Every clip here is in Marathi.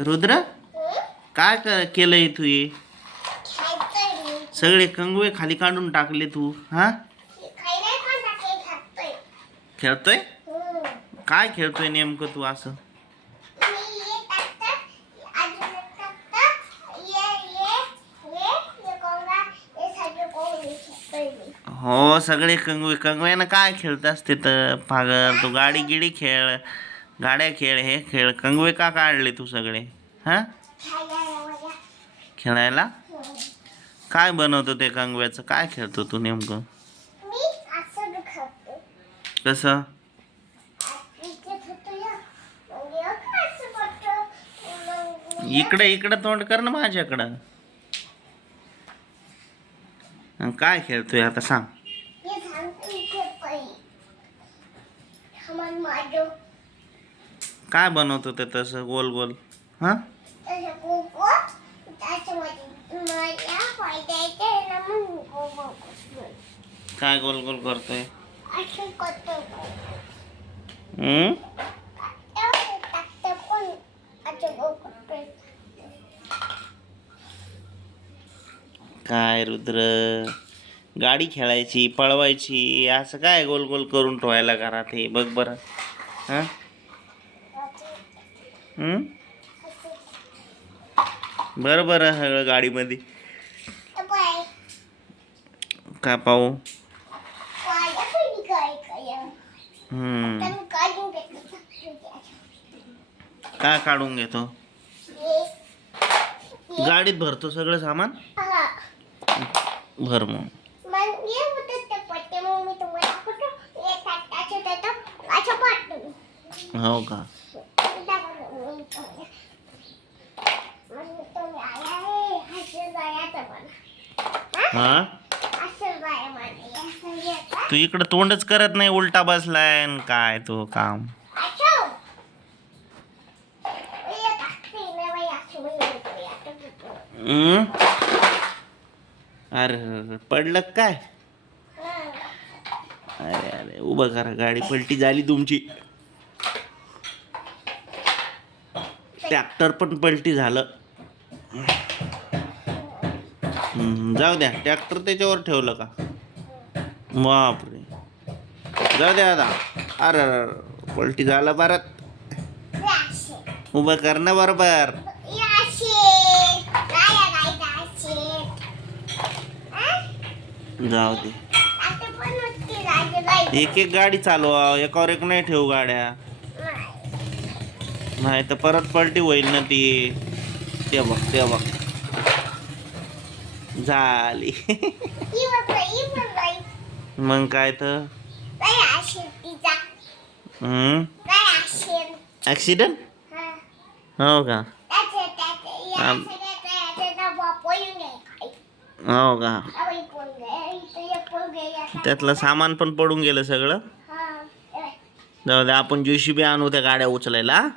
रुद्र? काय क- केलंय तू हे? सगळे कंगवे खाली काढून टाकले तू हा? खेळतोय? काय खेळतोय नेमकं तू असं? हो सगळे कंगवे कंगव्यानं काय खेळत असते तर पागल? तू गाडी गिडी खेळ. गाड्या खेळ हे खेळ. कंगवे का काढले तू सगळे? हां? खेळायला? काय बनवतो ते कंगव्याचं? काय खेळतो तू नेमकं? कसं? इकडं इकडे इकडं तोंड कर ना माझ्याकडं. काय खेळतोय आता सांग. काय बनवतो ते तसं? गोल गोल. हा. काय गोल गोल करतोय. काय रुद्र? गाडी खेळायची पळवायची असं काय गोल गोल करून ठेवायला घरात हे? बघ बरं. हा? बरं बरं सगळं गाडीमध्ये. काय पाहू? काय काढून घेतो? गाडीत भरतो सगळं सामान? भर मग. हो का? हा? तू इकडं तोंडच करत नाही उलटा बसलाय काय तो काम? अरे पडलं काय? अरे अरे उभं करा गाडी पलटी झाली तुमची. ट्रॅक्टर पण पलटी झालं. जाऊ द्या ट्रॅक्टर त्याच्यावर ठेवलं का? बापरे. जाऊ द्या आता. अरे पलटी झालं परत. उभं कर ना बरोबर. जाऊ दे. एक एक गाडी चालवा एकावर एक नाही ठेवू गाड्या. नाही तर परत पलटी होईल ना ती. ते बघ ते बघ. झाली. मग काय तर? हो. का? हो का? त्यातलं सामान पण पडून गेलं सगळं? जाऊ दे आपण जेसीबी आणू त्या गाड्या उचलायला.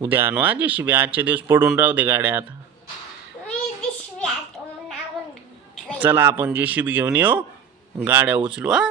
उद्या आणू हा जेसीबी. आजच्या दिवस पडून राहू दे गाड्या आता. चला आपण जेसीबी घेऊन येऊ. गाड्या उचलू हा.